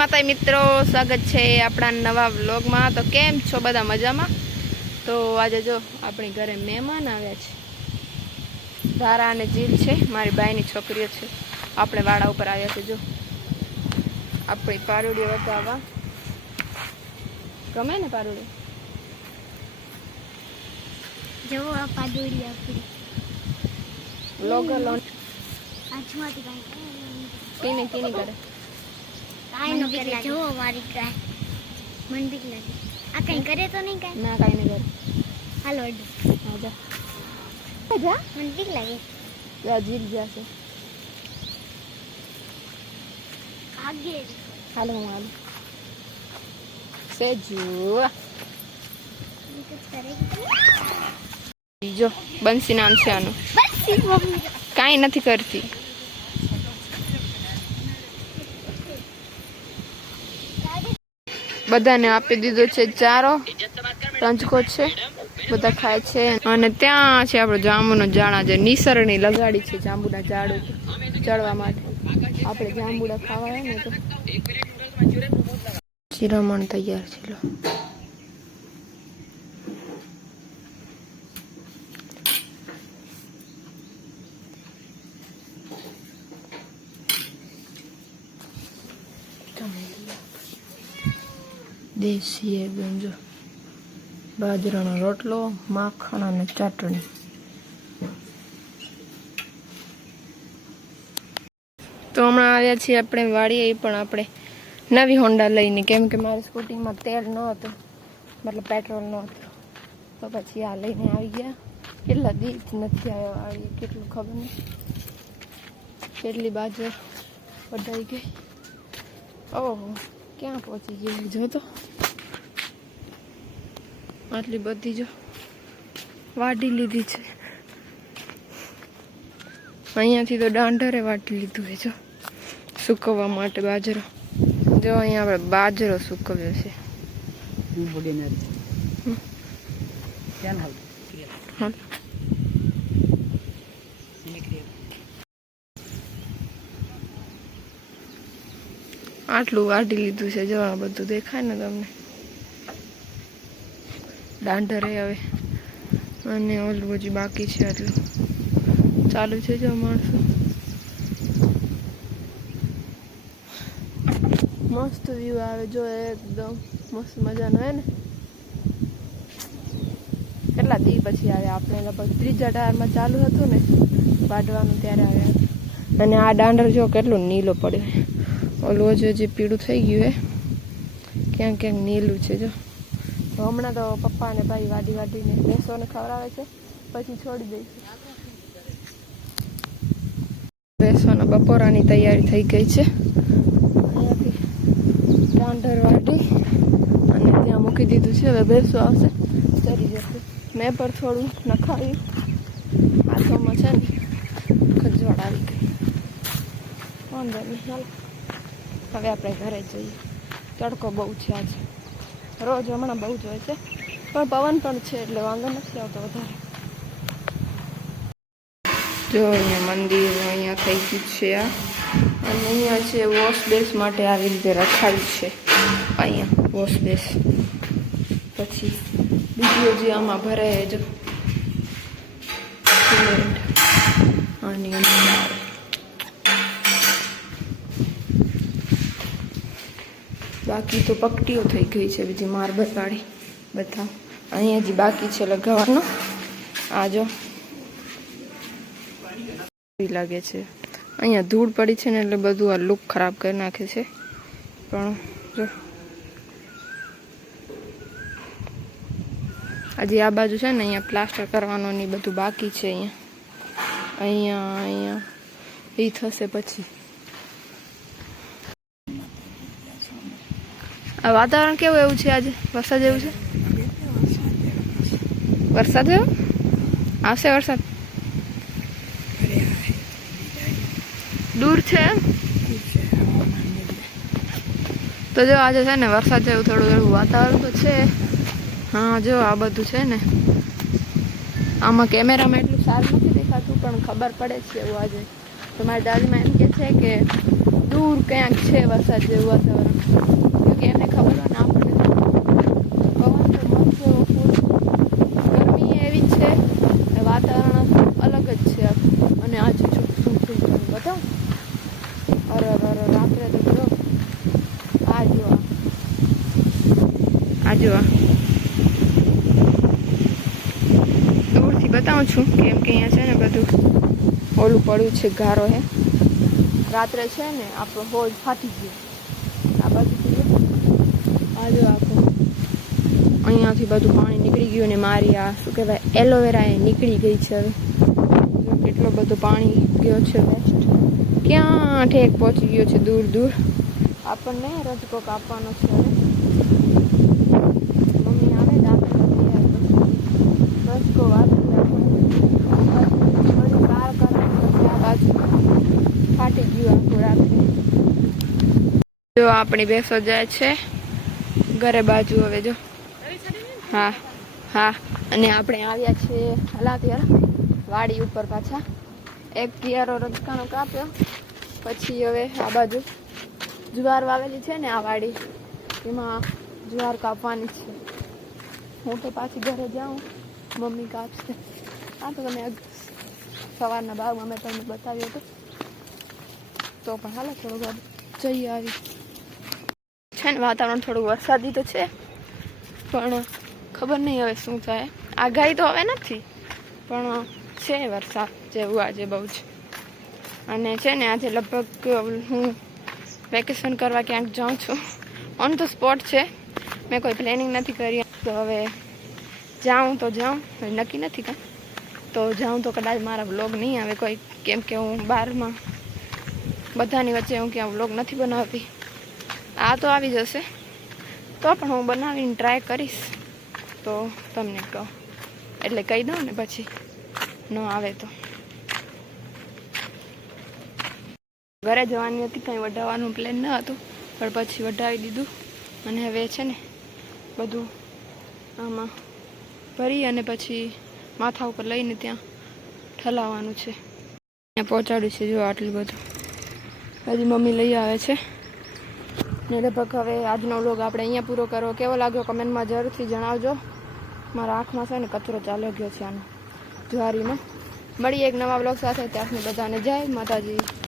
માતા મિત્રો સ્વાગત છે આપણા નવા વ્લોગમાં. તો કેમ છો બધા મજામાં? તો આજે જો આપણી ઘરે મહેમાન આવ્યા છે. ધારા અને જીલ છે મારી બાઈની છોકરીઓ છે. આપણે વાડા ઉપર આવ્યા છે જો. આપણી પારુડીઓ બતાવવા. ગમે ને પારુડી? જવો આ પાદોડી આપણી. વ્લોગર લોન આજમાંથી કાંઈ કીને કીની કરે? કાંઈ ન કરે જવો મારી ગાય મન બીક લાગે. આ કંઈ કરે તો નહીં કાંઈ? ના કાંઈ નહીં હાલો અડો કરે હા જા. જા બીક લાગે. જા જીલ જશે આગે હાલો હું હાલો સેજુ. બીક જ કરે. જો બંસી નામ છે આનું. કાંઈ નથી કરતી. બધાને આપી દીધો છે ચારો. રંજકો છે, બધા ખાય છે. અને ત્યાં છે આપણો જાંબુનો જાણા જે નિસરણી લગાડી છે જાંબુના ઝાડ ચડવા માટે. આપણે જાંબુડા ખાવા ને તો. શિરામણ તૈયાર છે દેશી એ બાજરાનો રોટલો, માખણ અને ચટણી. તો હમણાં આવ્યા છીએ આપણે વાડીએ પણ આપણે નવી હોન્ડા લઈને. કેમ કે મારી સ્કૂટીમાં તેલ ન હતું, મતલબ પેટ્રોલ ન હતું. તો પછી આ લઈને આવી ગયા. કેટલા દિવસ નથી આવ્યો આવી કેટલું ખબર નહીં. કેટલી બાજુ બધાઈ ગઈ. ઓહો, ક્યાં પહોંચી ગયું જો તો. આટલી બધી જો વાટી લીધી છે. અહીંયાથી તો દાંડરે વાટી લીધું છે જો. સુકવવા માટે બાજરો. જો અહીંયા આપણે બાજરો સુકવ્યો છે. હા આટલું વાટી લીધું છે જો આ બધું દેખાય ને તમને. દાંડરે હવે. અને ઓલું હજી બાકી છે આટલું. ચાલુ છે જો માણસો મસ્ત વ્યૂ આવે જો એકદમ. મસ્ત મજાનો હે ને. કેટલા દી પછી આવ્યા આપણે? લગભગ ત્રીજા ટાયરમાં ચાલુ હતું ને. વાઢવાનું ત્યારે આવ્યા અને આ દાંડર જો કેટલું નીલો પડ્યો ઓલું હજુ હજી પીળું થઈ ગયું હે. ક્યાંક ક્યાંક નીલું છે જો. હમણાં તો પપ્પા અને ભાઈ વાડી વાડીને ભેંસોને ખવડાવે છે, પછી છોડી દઈશું ભેંસોના બપોરાની તૈયારી થઈ ગઈ છે. અહીંયાથી ટાંડર વાડી અને ત્યાં મૂકી દીધું છે. હવે ભેંસો આવશે. ચરી જશે. મેં પણ થોડું નખાવ્યું. હાથોમાં છે ને ખજવાડ આવી ગઈ. વાંધો નહીં હવે આપણે ઘરે જઈએ. તડકો બહુ છે આજે. રોજ હમણાં બહુ જ હોય છે. પણ પવન પણ છે એટલે વાંધો નથી આવતો વધારે. જો અહીંયા મંદિર અહીંયા થઈ ગયું છે આ. અને અહીંયા છે વોશ બેસ માટે આવી રીતે રખાવી છે. અહીંયા વોશ બેસ પછી બીજું જે આમાં ભરાય જો સિમેન્ટ આની અંદર બાકી તો પકટીઓ થઈ ગઈ છે બીજી માર્બલ વાળી બધા અહીંયા હજી બાકી છે લગાવવાનો. આ જો. લાગે છે. અહીંયા ધૂળ પડી છે ને એટલે બધું આ લુક ખરાબ કરી નાખે છે. પણ જો. આજે આ બાજુ છે ને અહીંયા પ્લાસ્ટર કરવાનું ને બધું બાકી છે અહીંયા. અહીંયા અહીંયા. એ થશે પછી. વાતાવરણ કેવું એવું છે આજે? વરસાદ એવું છે? વરસાદ એવો? આવશે વરસાદ? દૂર છે? તો જો આજે છે ને વરસાદ જેવું થોડું એવું વાતાવરણ તો છે. હા, જો આ બધું છે ને. આમાં કેમેરામાં એટલું સારું નથી દેખાતું, પણ ખબર પડે છે એવું આજે. તો મારી દાદીમાં એમ કે છે કે દૂર ક્યાંક છે વરસાદ જેવું વાતાવરણ કે એમને ખબર હોય ને આપણને પવન તો મસ્ત એવો ફૂલ ગરમી એવી જ છે ને વાતાવરણ અલગ જ છે આખું. અને આજે જો શું શું થયું બતાવું અરે અરે અરે રાત્રે તો જો આ જો આ. આ જો દૂરથી બતાવું છું કેમ કે અહીંયા છે ને બધું ઓલું પડ્યું છે, ગારો હે. રાત્રે છે ને આપણો હોજ ફાટી ગયો. આ બાજુ. આ જો આખું. અહીંયાથી બધું પાણી નીકળી ગયું ને મારી આ, શું કહેવાય, એલોવેરા એ નીકળી ગઈ છે હવે. કેટલો બધો પાણી ગયો છે વેસ્ટ ક્યાં ઠેક પહોંચી ગયો છે દૂર દૂર આપણને રજકો કાપવાનો છે હવે મમ્મી આવે દાંત નથી આવે પછી રજકો વાગી આપણને થોડી કાર કરવાની પછી આ બાજુ ફાટી ગયું આખું રાત્રે જો આપણી બેસો જાય છે. ઘરે બાજુ હવે જો. હા હા. અને આપણે આવ્યા છીએ હલા ત્યારે વાડી ઉપર પાછા. એક કિયારો રજકાનો કાપ્યો. પછી હવે આ બાજુ જુવાર વાવેલી છે ને આ વાડી. એમાં જુવાર કાપવાની છે. હું તો પાછી ઘરે જાઉં. મમ્મી કાપશે. આ તો તમે સવારના ભાગમાં મેં તમને બતાવ્યો હતો તો પણ હાલો થોડું જઈએ જઈ આવી. છે ને વાતાવરણ થોડું વરસાદી તો છે, પણ ખબર નહીં હવે શું થાય. આગાહી તો હવે નથી, પણ છે વરસાદ જેવું આજે બહુ જ. અને છે ને આજે લગભગ હું વેકેશન કરવા ક્યાંક જાઉં છું. ઓન ધ સ્પોટ છે, મેં કોઈ પ્લેનિંગ નથી કરી. તો હવે જાઉં તો જાઉં નક્કી નથી કાંઈ તો જાઉં તો કદાચ મારા વ્લોગ નહીં આવે કોઈ, કેમ કે હું બહારમાં બધાની વચ્ચે હું ક્યાં વ્લોગ નથી બનાવતી. આ તો આવી જશે. તો પણ હું બનાવીને ટ્રાય કરીશ. તો તમને કહું. એટલે કહી દઉં ને પછી. ન આવે તો. ઘરે જવાની હતી, કંઈ વઢાવવાનું પ્લાન ન હતું. પણ પછી વઢાવી દીધું. અને હવે છે ને, બધું આમાં ભરી અને પછી માથા ઉપર લઈને ત્યાં ઠલાવવાનું છે. ત્યાં પહોંચાડ્યું છે, જો આટલું બધું. હજી મમ્મી લઈ આવે છે. ને લગભગ હવે આજનો વ્લોગ આપણે અહીંયા પૂરો કરવો કેવો લાગ્યો કમેન્ટમાં જરૂરથી જણાવજો. મારા આંખમાં છે ને કચરો ચાલ્યો ગયો છે આનો. જ્વારીમાં મળીએ એક નવા વ્લોગ સાથે. ત્યાંથી બધાને જય માતાજી.